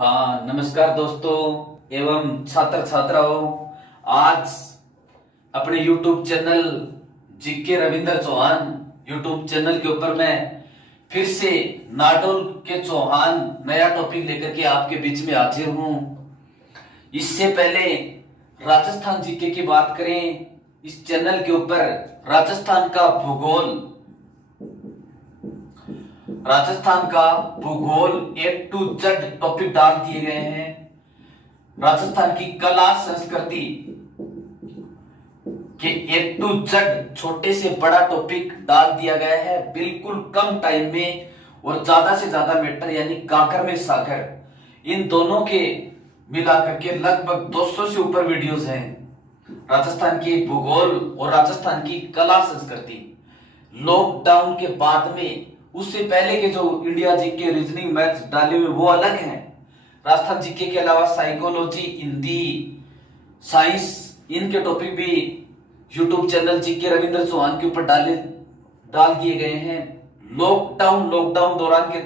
हाँ, नमस्कार दोस्तों एवं छात्र छात्राओं। आज अपने YouTube channel GK Ravindra Chauhan YouTube channel के ऊपर मैं फिर से नाडोल के चौहान नया टॉपिक लेकर के आपके बीच में हाजिर हूँ। इससे पहले राजस्थान जीके की बात करें, इस चैनल के ऊपर राजस्थान का भूगोल A to Z टॉपिक डाल दिए गए हैं। राजस्थान की कला संस्कृति के A to Z छोटे से बड़ा टॉपिक डाल दिया गया है, बिल्कुल कम टाइम में और ज्यादा से ज्यादा मैटर यानी गागर में सागर, इन दोनों के मिलाकर के लगभग 200 से ऊपर वीडियोस हैं। राजस्थान की भूगोल और राजस्थान की कला संस्कृति। लॉकडाउन के बाद में उससे पहले के जो इंडिया जीके रीजनिंग मैथ्स डाले हुए वो अलग हैं। राजस्थान जीके के अलावा साइकोलॉजी, हिंदी, साइंस, इनके टॉपिक भी YouTube channel GK Ravindra Chauhan के ऊपर डाल दिए गए हैं। लॉकडाउन दौरान के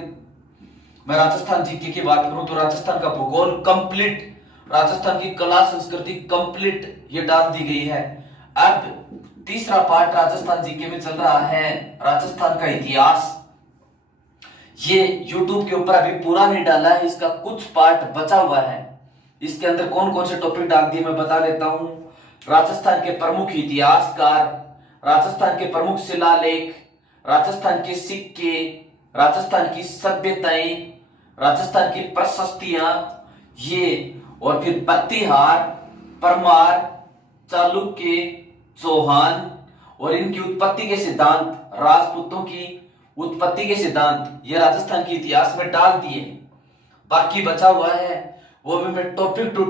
मैं राजस्थान जीके की बात करूं तो राजस्थान का भूगोल कंप्लीट, राजस्थान की कला संस्कृति कंप्लीट ये डाल दी गई है। अब तीसरा पार्ट राजस्थान जीके में चल रहा है राजस्थान का इतिहास। ये YouTube के ऊपर अभी पूरा नहीं डाला है, इसका कुछ पार्ट बचा हुआ है। इसके अंदर कौन कौन से टॉपिक डाल दिए मैं बता देता हूं। राजस्थान के प्रमुख इतिहासकार, राजस्थान के प्रमुख शिलालेख, राजस्थान के सिक्के, राजस्थान की सभ्यताएं, राजस्थान की प्रशस्तियां, ये और फिर प्रतिहार, परमार, चालुक्य, चौहान और इनकी उत्पत्ति के सिद्धांत, राजपूतों की उत्पत्ति के सिद्धांत, ये राजस्थान के इतिहास में डाल दिए। बाकी बचा हुआ है वो भी मैं टॉपिक टू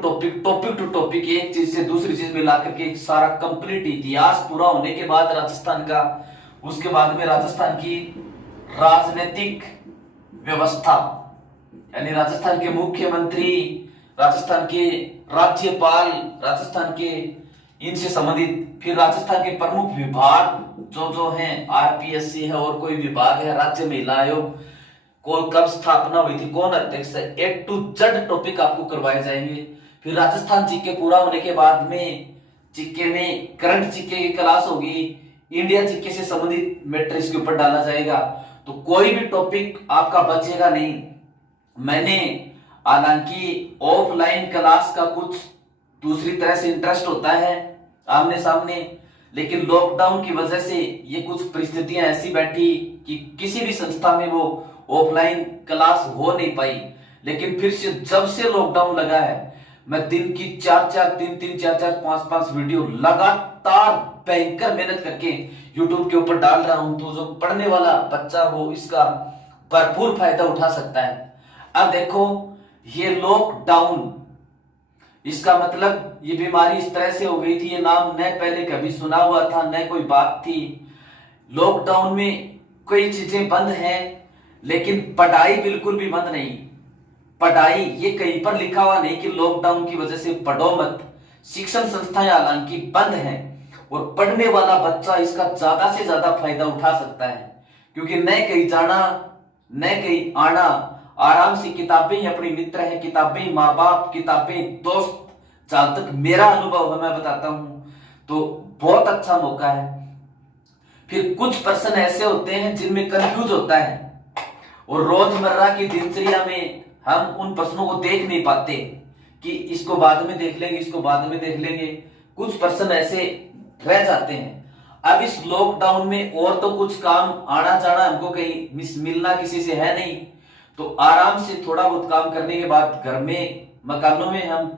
टॉपिक एक चीज से दूसरी चीज मिला करके सारा कंप्लीट इतिहास पूरा होने के बाद राजस्थान का, उसके बाद में राजस्थान की राजनीतिक व्यवस्था यानी राजस्थान के मुख्यमंत्री, राजस्थान के राज्यपाल, राजस्थान के इनसे संबंधित, फिर राजस्थान के प्रमुख विभाग जो हैं, आरपीएससी है और कोई विभाग है, राज्य महिला आयोग, कौन कब स्थापना हुई थी, कौन अध्यक्ष है, A to Z टॉपिक आपको करवाए जाएंगे। फिर राजस्थान जीके पूरा होने के बाद में जीके में करंट जीके की क्लास होगी, इंडिया जीके से संबंधित मैटर इसके ऊपर डाला जाएगा। तो कोई भी टॉपिक आपका बचेगा नहीं। मैंने हालांकि ऑफलाइन क्लास का कुछ दूसरी तरह से इंटरेस्ट होता है आमने सामने, लेकिन लॉकडाउन की वजह से ये कुछ परिस्थितियां ऐसी बैठी कि किसी भी संस्था में वो ऑफलाइन क्लास हो नहीं पाई। लेकिन फिर से जब से लॉकडाउन लगा है मैं दिन की 4-4 वीडियो लगातार भयंकर मेहनत करके यूट्यूब के ऊपर डाल रहा हूं, तो जो पढ़ने वाला बच्चा हो इसका भरपूर फायदा उठा सकता है। अब देखो ये लॉकडाउन, इसका मतलब ये बीमारी इस तरह से हो गई थी, ये नाम न पहले कभी सुना हुआ था न कोई बात थी। लॉकडाउन में कई चीजें बंद हैं लेकिन पढ़ाई बिल्कुल भी बंद नहीं। पढ़ाई ये कहीं पर लिखा हुआ नहीं कि लॉकडाउन की वजह से पढ़ो मत। शिक्षण संस्थाएं हालांकि बंद हैं और पढ़ने वाला बच्चा इसका ज्यादा से ज्यादा फायदा उठा सकता है, क्योंकि न कहीं जाना न कहीं आना, आराम से किताबें ही अपनी मित्र है, किताबें माँ बाप, किताबें दोस्त। जहां तक मेरा अनुभव है मैं बताता हूं तो बहुत अच्छा मौका है। फिर कुछ पर्सन ऐसे होते हैं जिनमें कंफ्यूज होता है और रोजमर्रा की दिनचर्या में हम उन प्रश्नों को देख नहीं पाते कि इसको बाद में देख लेंगे, इसको बाद में देख लेंगे। कुछ पर्सन ऐसे रह जाते हैं। अब इस लॉकडाउन में और तो कुछ काम आना जाना हमको कहीं मिलना किसी से है नहीं, तो आराम से थोड़ा बहुत काम करने के बाद घर में मकानों में हम,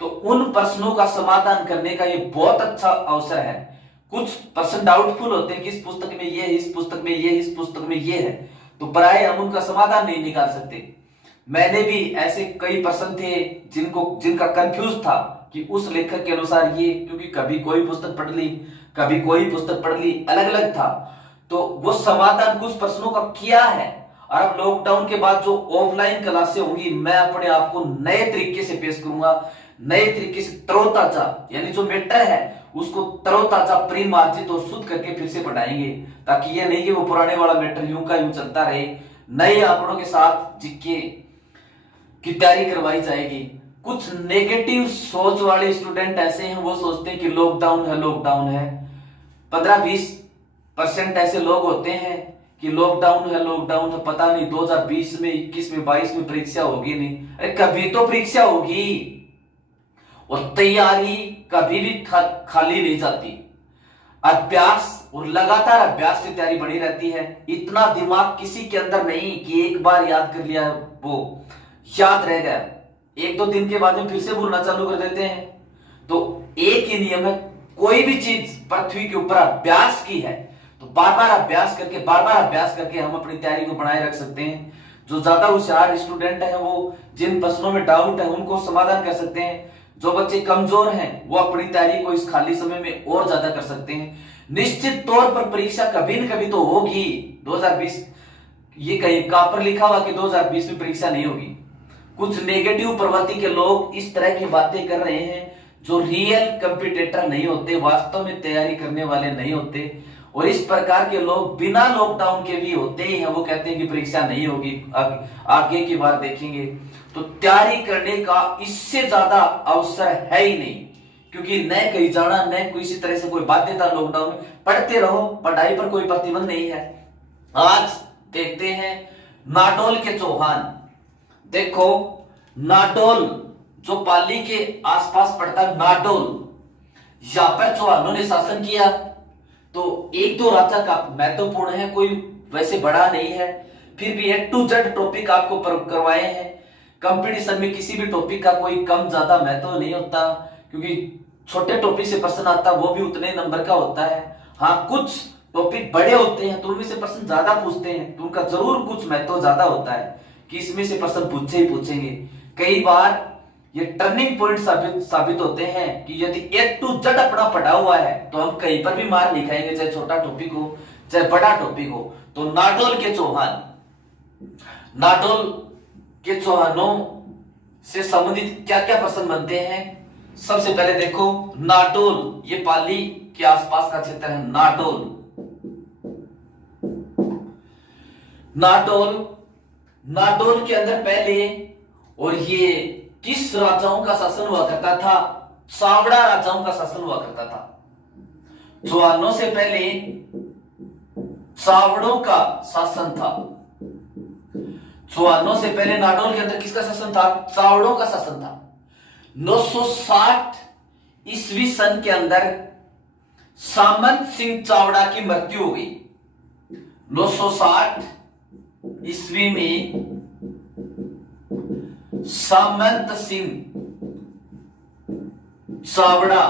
तो उन प्रश्नों का समाधान करने का ये बहुत अच्छा अवसर है। कुछ प्रश्न डाउटफुल होते हैं कि इस पुस्तक में ये, इस पुस्तक में ये, इस पुस्तक में ये है, तो प्राय हम उनका समाधान नहीं निकाल सकते। मैंने भी ऐसे कई प्रश्न थे जिनका कंफ्यूज था कि उस लेखक के अनुसार ये, क्योंकि कभी कोई पुस्तक पढ़ ली, कभी कोई पुस्तक पढ़ ली, अलग अलग था, तो वो समाधान कुछ प्रश्नों का किया है। और अब लॉकडाउन के बाद जो ऑफलाइन क्लासें होंगी मैं अपने आप को नए तरीके से पेश करूंगा, नए तरीके से तरोताजा, यानी जो मैटर है उसको तरोताजा, परिमार्जित और शुद्ध करके फिर से पढ़ाएंगे, ताकि ये नहीं कि वो पुराने वाला मैटर यूं का यूं चलता रहे। नए आंकड़ों के साथ जीके की तैयारी करवाई जाएगी। कुछ नेगेटिव सोच वाले स्टूडेंट ऐसे हैं, वो सोचते हैं कि लॉकडाउन है, लॉकडाउन है। 15-20% ऐसे लोग होते हैं कि लॉकडाउन है, लॉकडाउन है, पता नहीं 2020 में, 21 में, 22 में परीक्षा होगी नहीं। अरे कभी तो परीक्षा होगी, और तैयारी कभी भी खाली नहीं जाती। अभ्यास और लगातार अभ्यास से तैयारी बनी रहती है। इतना दिमाग किसी के अंदर नहीं कि एक बार याद कर लिया वो याद रह गया, 1-2 दिन के बाद में फिर से भूलना चालू कर देते हैं। तो एक ही नियम है, कोई भी चीज पृथ्वी के ऊपर अभ्यास की है तो बार बार अभ्यास करके हम अपनी तैयारी को बनाए रख सकते हैं। जो ज्यादा होशियार स्टूडेंट है वो जिन प्रश्नों में डाउट है उनको समाधान कर सकते हैं। जो बच्चे कमजोर हैं वो अपनी तैयारी को इस खाली समय में और ज्यादा कर सकते हैं। निश्चित तौर पर परीक्षा कभी न कभी तो होगी। 2020 ये कहीं कहां पर लिखा हुआ कि 2020 में परीक्षा नहीं होगी। कुछ नेगेटिव प्रवृत्ति के लोग इस तरह की बातें कर रहे हैं जो रियल कंपटीटर नहीं होते, वास्तव में तैयारी करने वाले नहीं होते। और इस प्रकार के लोग बिना लॉकडाउन के भी होते ही हैं, वो कहते हैं कि परीक्षा नहीं होगी, आगे की बार देखेंगे। तो तैयारी करने का इससे ज्यादा अवसर है ही नहीं, क्योंकि न कहीं जाना न किसी तरह से कोई बाध्यता लॉकडाउन में। पढ़ते रहो, पढ़ाई पर कोई प्रतिबंध नहीं है। आज देखते हैं नाडोल के चौहान। देखो नाडोल जो पाली के आसपास पड़ता है, नाडोल, यहां पर चौहानों ने शासन किया। तो 1-2 राजा का महत्वपूर्ण है, कोई वैसे बड़ा नहीं है, फिर भी A to Z टॉपिक आपको करवाए हैं। कंपटीशन में किसी भी टॉपिक का कोई कम ज्यादा महत्व नहीं होता, क्योंकि छोटे टॉपिक से प्रश्न आता वो भी उतने नंबर का होता है। हाँ, कुछ टॉपिक बड़े होते हैं तो उनमें से प्रश्न ज्यादा पूछते हैं, तो उनका जरूर कुछ महत्व ज्यादा होता है कि इसमें से प्रश्न पूछे ही पूछेंगे। कई बार ये टर्निंग पॉइंट साबित होते हैं कि यदि A to Z अपना पढ़ा हुआ है तो हम कहीं पर भी मार नहीं खाएंगे, चाहे छोटा टॉपिक हो चाहे बड़ा टॉपिक हो। तो नाडोल के चौहानों से संबंधित क्या क्या प्रश्न बनते हैं। सबसे पहले देखो नाडोल, ये पाली के आसपास का क्षेत्र है। नाडोल के अंदर पहले, और ये किस राजाओं का शासन हुआ करता था? चावड़ा राजाओं का शासन हुआ करता था। चौहानों से पहले चावड़ों का शासन था। चौहानों से पहले नाडोल के अंदर किसका शासन था? चावड़ों का शासन था। 960 ईस्वी सन के अंदर सामंत सिंह चावड़ा की मृत्यु हो गई। 960 ईस्वी में सामंत सिंह चावड़ा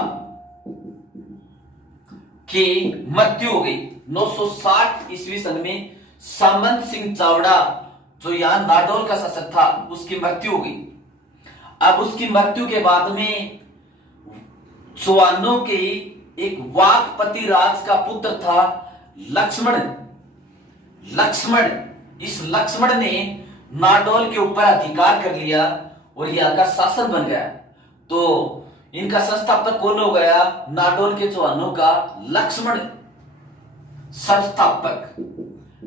की मृत्यु हो गई। 960 ईस्वी सन में सामंत सिंह चावड़ा जो यहां नाडोल का शासक था उसकी मृत्यु हो गई। अब उसकी मृत्यु के बाद में चौहानों के एक वाकपति राज का पुत्र था लक्ष्मण। इस लक्ष्मण ने नाडोल के ऊपर अधिकार कर लिया और यहां का शासन बन गया। तो इनका संस्थापक कौन हो गया? नाडोल के चौहानों का लक्ष्मण संस्थापक।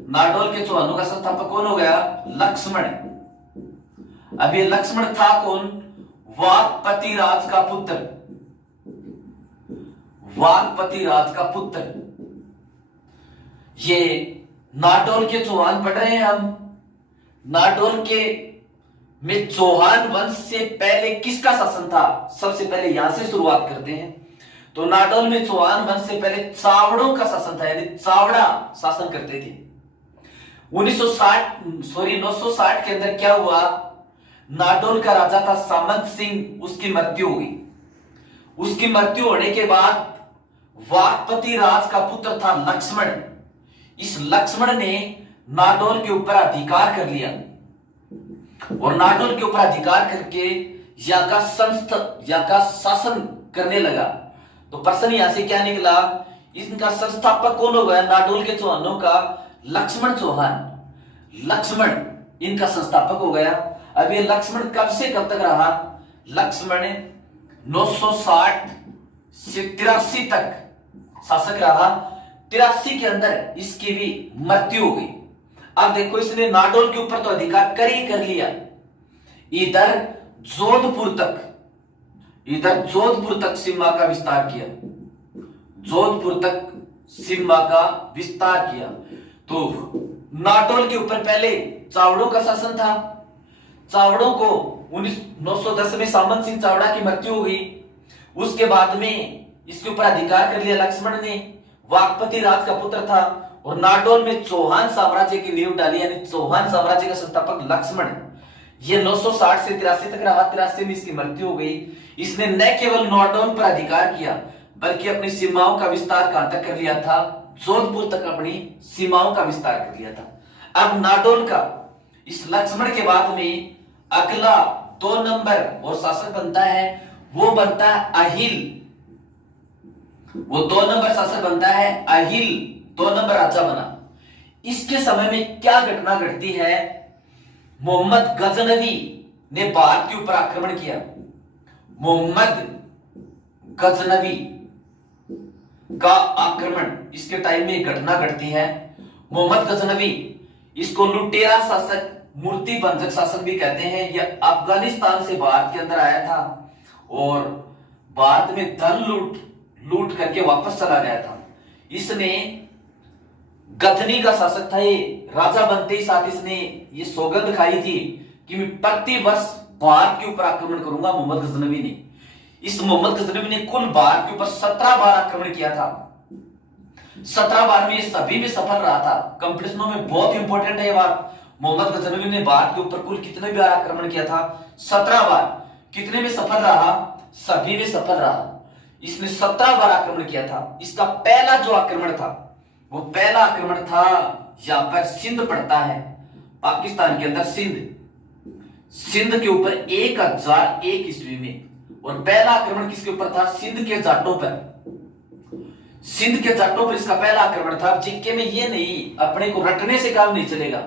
नाडोल के चौहानों का संस्थापक कौन हो गया? लक्ष्मण। अब ये लक्ष्मण था कौन? वाकपति राज का पुत्र। वाकपति राज का पुत्र। ये नाडोल के चौहान पढ़ रहे हैं हम। नाडोल के में चौहान वंश से पहले किसका शासन था? सबसे पहले यहां से शुरुआत करते हैं। तो नाडोल में चौहान वंश से पहले चावड़ों का शासन था, यानी चावड़ा शासन करते थे। 960 के अंदर क्या हुआ? नाडोल का राजा था सामंत सिंह, उसकी मृत्यु हो गई। उसकी मृत्यु होने के बाद वाकपति राज का पुत्र था लक्ष्मण। इस लक्ष्मण ने नाडोल के ऊपर अधिकार कर लिया और नाडोल के ऊपर अधिकार करके यहाँ का शासन करने लगा। तो प्रश्न यहां से क्या निकला? इनका संस्थापक कौन हो गया? नाडोल के चौहानों का लक्ष्मण चौहान। लक्ष्मण इनका संस्थापक हो गया। अब ये लक्ष्मण कब से कब तक रहा? लक्ष्मण 960 से 83 तक शासक रहा। 83 के अंदर इसकी भी मृत्यु हो गई। अब देखो, इसने नाडोल के ऊपर तो अधिकार कर ही कर लिया, इधर जोधपुर तक सीमा का विस्तार किया, जोधपुर तक सीमा का विस्तार किया। तो नाटोल के ऊपर पहले चावड़ों का शासन था। चावड़ों को 910 में सामंत सिंह चावड़ा की मृत्यु हो गई। उसके बाद में इसके ऊपर अधिकार कर लिया लक्ष्मण ने, वाकपति राज का पुत्र था, और नाटोल में चौहान साम्राज्य की नींव डाली, यानी चौहान साम्राज्य का संस्थापक लक्ष्मण। ये 960 से 83 तक रहा, 83 में इसकी मृत्यु हो गई। इसने न केवल नाटोल पर अधिकार किया बल्कि अपनी सीमाओं का विस्तार कहां तक कर लिया था, जोधपुर तक अपनी सीमाओं का विस्तार कर लिया था। अब नाटोल का इस लक्ष्मण के बाद में अगला 2 नंबर और शासक बनता है, वो बनता है अहिल। वो 2 नंबर शासक बनता है अहिल, 2 नंबर राजा बना। इसके समय में क्या घटना घटती है, मोहम्मद गजनवी ने भारत के ऊपर आक्रमण किया। मोहम्मद गजनवी का आक्रमण, इसके टाइम में घटना घटती है। मोहम्मद गजनवी, इसको लुटेरा शासक, मूर्ति भंजक शासक भी कहते हैं। यह अफगानिस्तान से भारत के अंदर आया था और भारत में धन लूट करके वापस चला गया था। इसने गजनी का शासक था, ये राजा बनते ही साथ इसने ये सौगंध खाई थी कि मैं प्रति वर्ष भारत के ऊपर आक्रमण करूंगा। मोहम्मद गजनवी ने, इस मोहम्मद गजनवी ने कुल भारत के ऊपर 17 बार आक्रमण किया था। 17 बार में ये सभी में सफल रहा था। कंपटीशनों में बहुत इंपॉर्टेंट है ये बात। मोहम्मद गजनवी ने भारत के ऊपर कुल कितने बार आक्रमण किया था, 17 बार। कितने में सफल रहा, सभी में सफल रहा। इसने 17 बार आक्रमण किया था। इसका पहला जो आक्रमण था, वो पहला आक्रमण था, यहां पर सिंध पड़ता है पाकिस्तान के अंदर, सिंध के ऊपर 1001 ईस्वी में। और पहला आक्रमण किसके ऊपर था, सिंध के जाटों पर। सिंध के जाटों पर इसका पहला आक्रमण था। जिक्के में ये नहीं, अपने को रटने से काम नहीं चलेगा।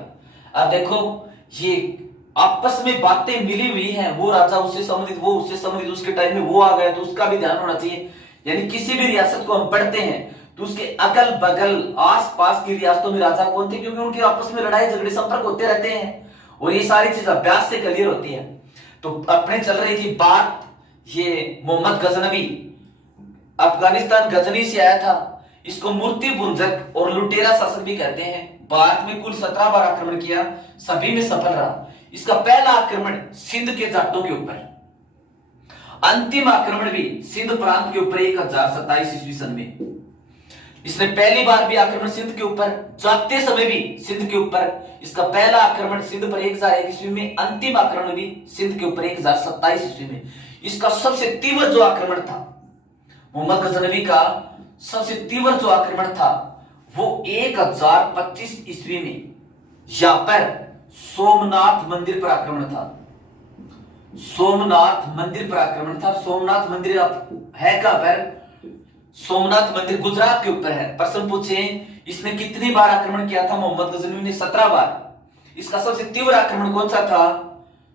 अब देखो, ये आपस में बातें मिली हुई हैं, वो राजा उससे संबंधित, वो उससे संबंधित, उसके टाइम में वो आ गया, तो उसका भी ध्यान होना चाहिए। यानी किसी भी रियासत को हम पढ़ते हैं तो उसके अगल बगल आसपास की रियासतों में राजा कौन थे, क्योंकि उनके आपस में लड़ाई झगड़े संपर्क होते रहते हैं और ये सारी चीज अभ्यास से क्लियर होती है। तो अपने चल रही थी बात, ये मोहम्मद गजनवी अफगानिस्तान गजनी से आया था। इसको मूर्ति भुंजक और लुटेरा शासक भी कहते हैं। भारत में कुल 17 बार आक्रमण किया, सभी में सफल रहा। इसका पहला आक्रमण सिंध के जाटों के ऊपर, अंतिम आक्रमण भी सिंध प्रांत के ऊपर 1027 ईस्वी सन में। इसने पहली बार भी आक्रमण सिंध के ऊपर, जाते समय भी सिंध के ऊपर। इसका पहला आक्रमण सिंध पर 1001 ईस्वी में, अंतिम आक्रमण भी सिंध के ऊपर 1027 ईस्वी में। इसका सबसे तीव्र जो आक्रमण था, मोहम्मद गजनवी का सबसे तीव्र जो आक्रमण था, वो 1025 ईस्वी में यहां पर सोमनाथ मंदिर पर आक्रमण था। सोमनाथ मंदिर पर आक्रमण था। सोमनाथ मंदिर है कहां पर, सोमनाथ मंदिर गुजरात के ऊपर है। प्रश्न पूछे, इसने कितनी बार आक्रमण किया था, मोहम्मद गजनवी ने 17 बार। इसका सबसे तीव्र आक्रमण कौन सा था,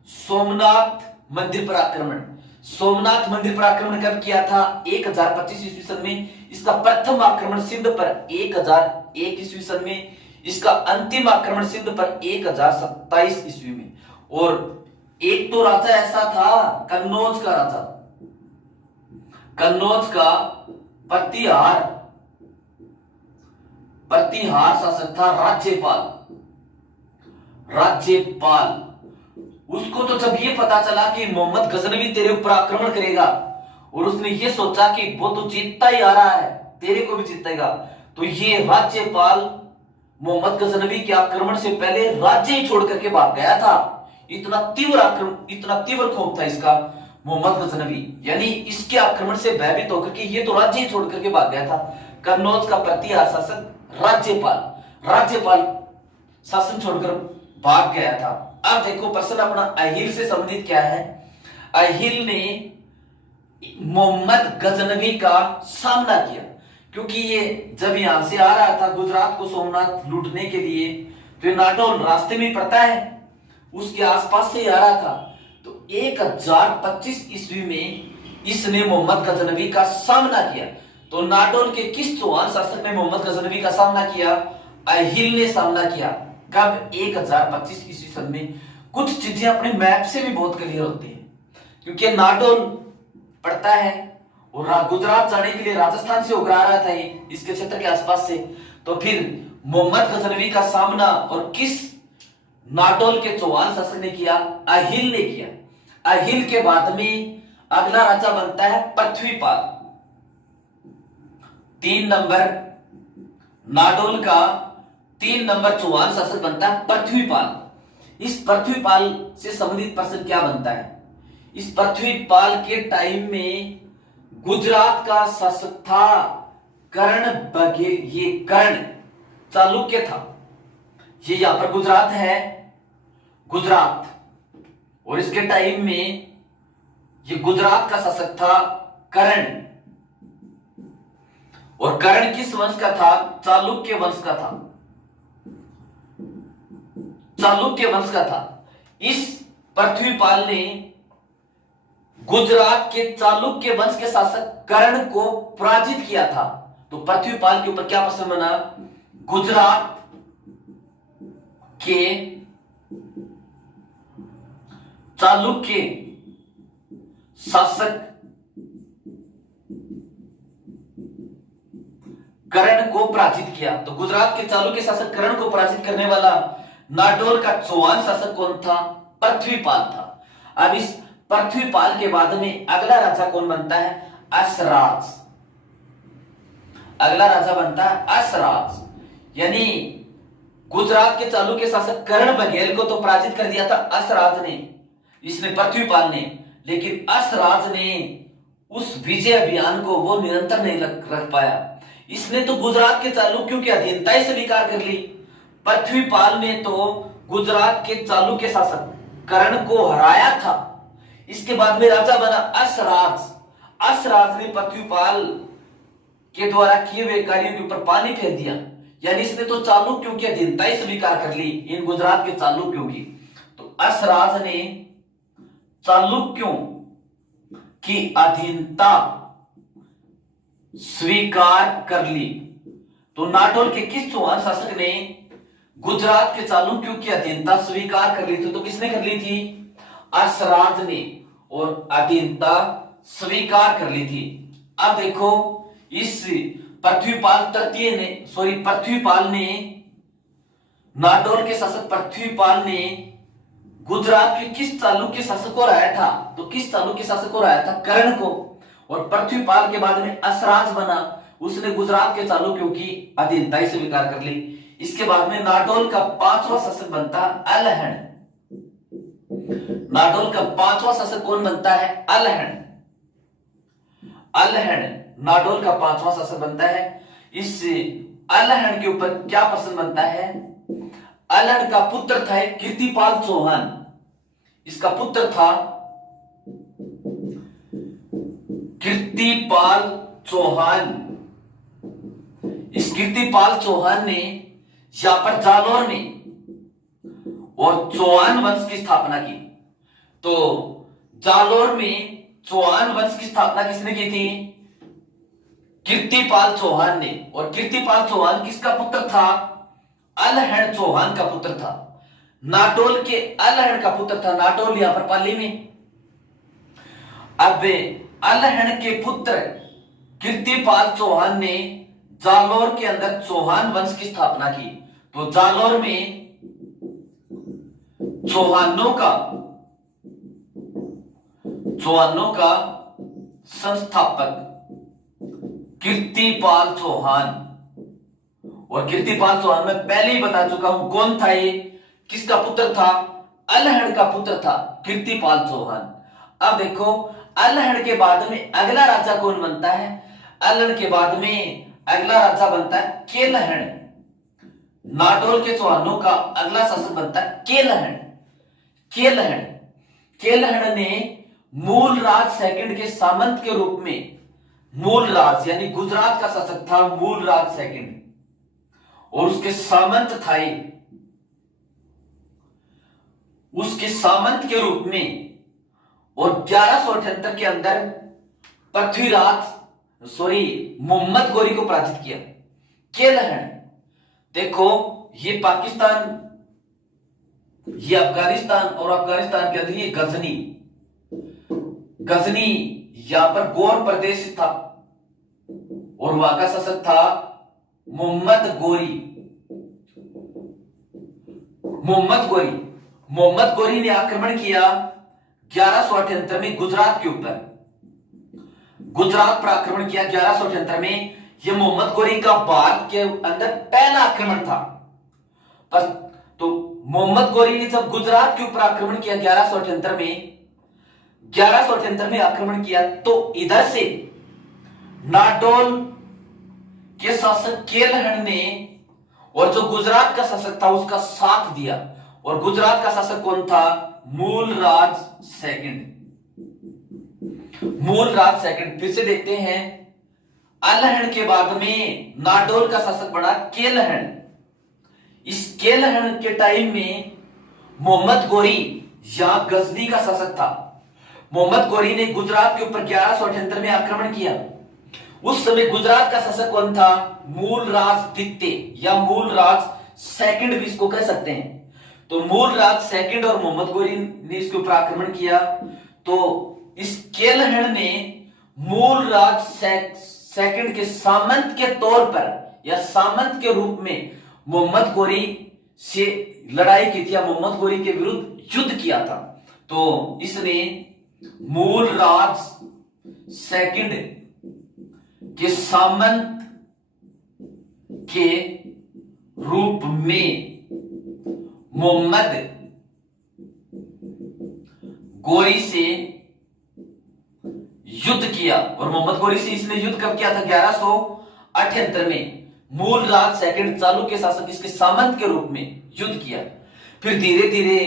सोमनाथ मंदिर पर आक्रमण। सोमनाथ मंदिर पर आक्रमण कब किया था, 1025 ईस्वी सन में। इसका प्रथम आक्रमण सिंध पर 1001 ईस्वी सन में। इसका अंतिम आक्रमण सिंध पर 1027 ईस्वी में। और एक तो राजा ऐसा था, कन्नौज का राजा, कन्नौज का प्रतिहार शासक था, राज्यपाल। उसको तो जब ये पता चला कि मोहम्मद गजनवी तेरे ऊपर आक्रमण करेगा, और उसने ये सोचा कि वो तो जीतता ही आ रहा है, तेरे को भी जीतेगा, तो ये राज्यपाल मोहम्मद गजनवी के आक्रमण से पहले राज्य ही छोड़ करके भाग गया था। इतना तीव्र आक्रमण, इतना तीव्र खौफ था इसका मोहम्मद गजनवी, यानी इसके आक्रमण से भयभीत होकर के ये तो राज्य ही छोड़ करके भाग गया था। कन्नौज का प्रतिहार शासक राज्यपाल शासन छोड़कर भाग गया था। अब देखो प्रश्न अपना अहिल से संबंधित क्या है। अहिल ने मोहम्मद गजनवी का सामना किया, क्योंकि ये जब यहां से आ रहा था गुजरात को सोमनाथ लूटने के लिए, तो नाटोल रास्ते में पड़ता है, उसके आसपास से ही आ रहा था। तो 1025 ईस्वी में इसने मोहम्मद गजनवी का सामना किया। तो नाटोल के किस चौहान शासक ने मोहम्मद गजनवी का सामना किया, अहिल ने सामना किया। कब, 1025 ईस्वी सन में। कुछ चीजें अपने मैप से भी बहुत क्लियर होती हैं, क्योंकि नाडोल पड़ता है और गुजरात जाने के लिए राजस्थान से उगरा रहा था ये, इसके क्षेत्र के आसपास से। तो फिर मोहम्मद गजनवी का सामना और किस नाडोल के चौहान शासक ने किया? अहिल ने किया। अहिल के बाद में अगला राजा बनता है पृथ्वीपाल। 3 नंबर नाडोल का 3 नंबर चौहान शासक बनता है पृथ्वीपाल। इस पृथ्वीपाल से संबंधित प्रश्न क्या बनता है? इस पृथ्वीपाल के टाइम में गुजरात का शासक था कर्ण बघेल। ये कर्ण चालुक्य था। ये यहां पर गुजरात है, गुजरात, और इसके टाइम में ये गुजरात का शासक था कर्ण। और कर्ण किस वंश का था? चालुक्य वंश का था। चालुक्य वंश का था। इस पृथ्वीपाल ने गुजरात के चालुक्य वंश के शासक कर्ण को पराजित किया था। तो पृथ्वीपाल के ऊपर क्या प्रश्न बना? गुजरात के चालुक्य शासक कर्ण को पराजित किया। तो गुजरात के चालुक्य शासक कर्ण को पराजित करने वाला नाडोल का चौहान शासक कौन था? पृथ्वीपाल था। अब इस पृथ्वीपाल के बाद में अगला राजा कौन बनता है? अशराज। अगला राजा बनता है अशराज। यानी गुजरात के चालुक्य शासक कर्ण बघेल को तो पराजित कर दिया था अशराज ने, इसने पृथ्वीपाल ने, लेकिन अशराज ने उस विजय अभियान को वो निरंतर नहीं रख पाया। इसने तो गुजरात के चालुक्यों की अधीनता ही स्वीकार कर ली। पृथ्वीपाल ने तो गुजरात के चालुक्य शासक कर्ण को हराया था। इसके बाद में राजा बना अशराज। अशराज ने पृथ्वीपाल के द्वारा किए हुए कार्यों के ऊपर पानी फेर दिया। यानी इसने तो चालुक्यों की अधीनता ही स्वीकार कर ली, इन गुजरात के चालुक्यों की। तो अशराज ने चालुक्यों की अधीनता स्वीकार कर ली। तो नाडोल के किस चौहान शासक ने गुजरात के चालुक्यों की अधीनता स्वीकार कर ली थी? तो किसने कर ली थी? अशराज ने, और अधीनता स्वीकार कर ली थी। अब देखो, इस पृथ्वीपाल ने नाडोल के शासक पृथ्वीपाल ने गुजरात के किस चालुक्य शासक को हराया था? तो किस चालुक्य शासक को हराया था? कर्ण को। और पृथ्वीपाल के बाद में अशराज बना, उसने गुजरात के चालुक्यों की अधीनता ही स्वीकार कर ली। इसके बाद में नाडोल का 5वां शासक बनता है अलहण। नाडोल का 5वां शासक कौन बनता है? अलहण। अलहण नाडोल का 5वां शासक बनता है। इस अलहण के ऊपर क्या प्रश्न बनता है? अलहण का पुत्र था कीर्तिपाल चौहान। इसका पुत्र था कीर्तिपाल चौहान। इस कीर्तिपाल चौहान ने यहां पर जालौर में और चौहान वंश की स्थापना की। तो जालौर में चौहान वंश की स्थापना किसने की थी? कीर्तिपाल चौहान ने। और कीर्तिपाल चौहान किसका पुत्र था? अलहण चौहान का पुत्र था। नाडोल के अलहण का पुत्र था। नाडोल यहां पर पाली में। अब अलहण के पुत्र कीर्तिपाल चौहान ने जालौर के अंदर चौहान वंश की स्थापना की। तो जालौर में चौहानों का संस्थापक कीर्तिपाल चौहान। और कीर्तिपाल चौहान मैं पहले ही बता चुका हूं कौन था ये, किसका पुत्र था? अलहण का पुत्र था कीर्तिपाल चौहान। अब देखो, अलहण के बाद में अगला राजा कौन बनता है? अलहण के बाद में अगला राजा बनता है केलहण। नाडोल के चौहानों का अगला शासक बनता है केलहण। केलहण केलहण ने मूलराज सेकंड के सामंत के रूप में, मूलराज यानी गुजरात का शासक था मूलराज सेकंड, और उसके सामंत था, उसके सामंत के रूप में। और 1178 के अंदर मोहम्मद गोरी को पराजित किया। केलहण देखो, ये पाकिस्तान ये अफगानिस्तान, और अफगानिस्तान के अंदर ये गजनी, गजनी यहां पर गौर प्रदेश था और वहां का शासक था मोहम्मद गोरी। मोहम्मद गोरी ने आक्रमण किया 1178 में गुजरात के ऊपर। गुजरात पर आक्रमण किया 1178 में। यह मोहम्मद गोरी का भारत के अंदर पहला आक्रमण था। तो मोहम्मद गोरी ने जब गुजरात के ऊपर आक्रमण किया 1178 में आक्रमण किया, तो इधर से नाडोल के शासक केलहण ने और जो गुजरात का शासक था उसका साथ दिया। और गुजरात का शासक कौन था? मूलराज सेकंड। फिर से देखते हैं, अलहण के बाद में नाडोल का शासक बना केलहण। इस केलहण के टाइम में मोहम्मद गोरी यहां गजनी का शासक था। मोहम्मद गोरी ने गुजरात के ऊपर 1178 में आक्रमण किया। उस समय गुजरात का शासक कौन था? मूलराज द्वितीय या मूलराज सेकंड भी इसको कह सकते हैं। तो मूलराज सेकंड और मोहम्मद गोरी ने इसके ऊपर आक्रमण किया। तो इस केलहण ने मूलराज सेकंड के सामंत के तौर पर या सामंत के रूप में मोहम्मद गोरी से लड़ाई की थी या मोहम्मद गोरी के विरुद्ध युद्ध किया था। तो इसने मूलराज सेकंड के सामंत के रूप में मोहम्मद गोरी से युद्ध किया। और मोहम्मद गोरी से इसने युद्ध कब किया था? 1178 में। मूलराज सेकंड चालुक्य शासक इसके सामंत के रूप में युद्ध किया। फिर धीरे धीरे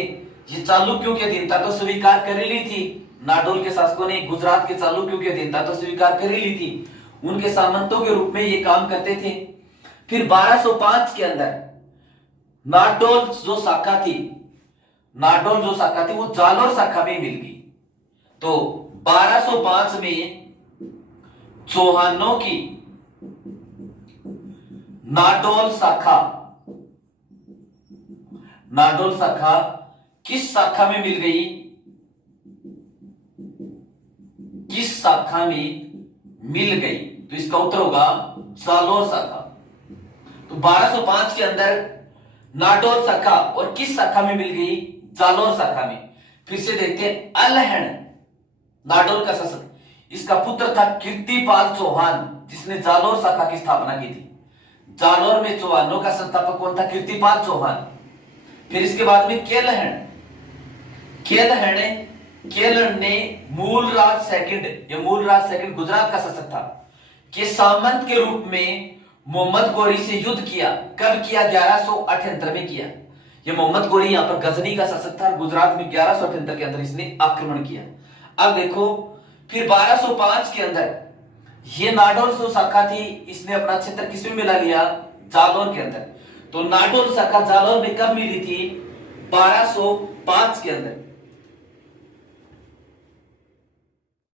ये चालुक्यों की अधीनता तो स्वीकार कर ली थी। नाडोल के शासकों ने गुजरात के चालुक्यों की अधीनता तो स्वीकार कर ली थी, उनके सामंतों के रूप में ये काम करते थे। फिर 1205 के अंदर नाडोल जो शाखा थी वो जालोर शाखा में मिल गई। तो 1205 में चौहानों की नाडोल शाखा किस शाखा में मिल गई? किस शाखा में मिल गई? तो इसका उत्तर होगा जालोर शाखा। तो 1205 के अंदर नाडोल शाखा और किस शाखा में मिल गई? जालोर शाखा में। फिर से देखते हैं, अलहण नाडोल का शासक, इसका पुत्र था कीर्तिपाल चौहान, जिसने जालोर शाखा की स्थापना की थी। जालोर में चौहानों का संस्थापक कौन था? कीर्तिपाल चौहान। फिर इसके बाद में केलहण ने मूलराज सेकंड गुजरात का शासक था, के सामंत के रूप में मोहम्मद गोरी से युद्ध किया। कब किया? 1178 में किया। ये मोहम्मद गोरी यहां पर गजनी का शासक था। गुजरात में 1178 के अंदर इसने आक्रमण किया। अब देखो, फिर 1205 के अंदर ये नाडोल जो शाखा थी, इसने अपना क्षेत्र किसमें मिला लिया? जालोर के अंदर। तो नाडोल शाखा जालोर में कब मिली थी? 1205 के अंदर।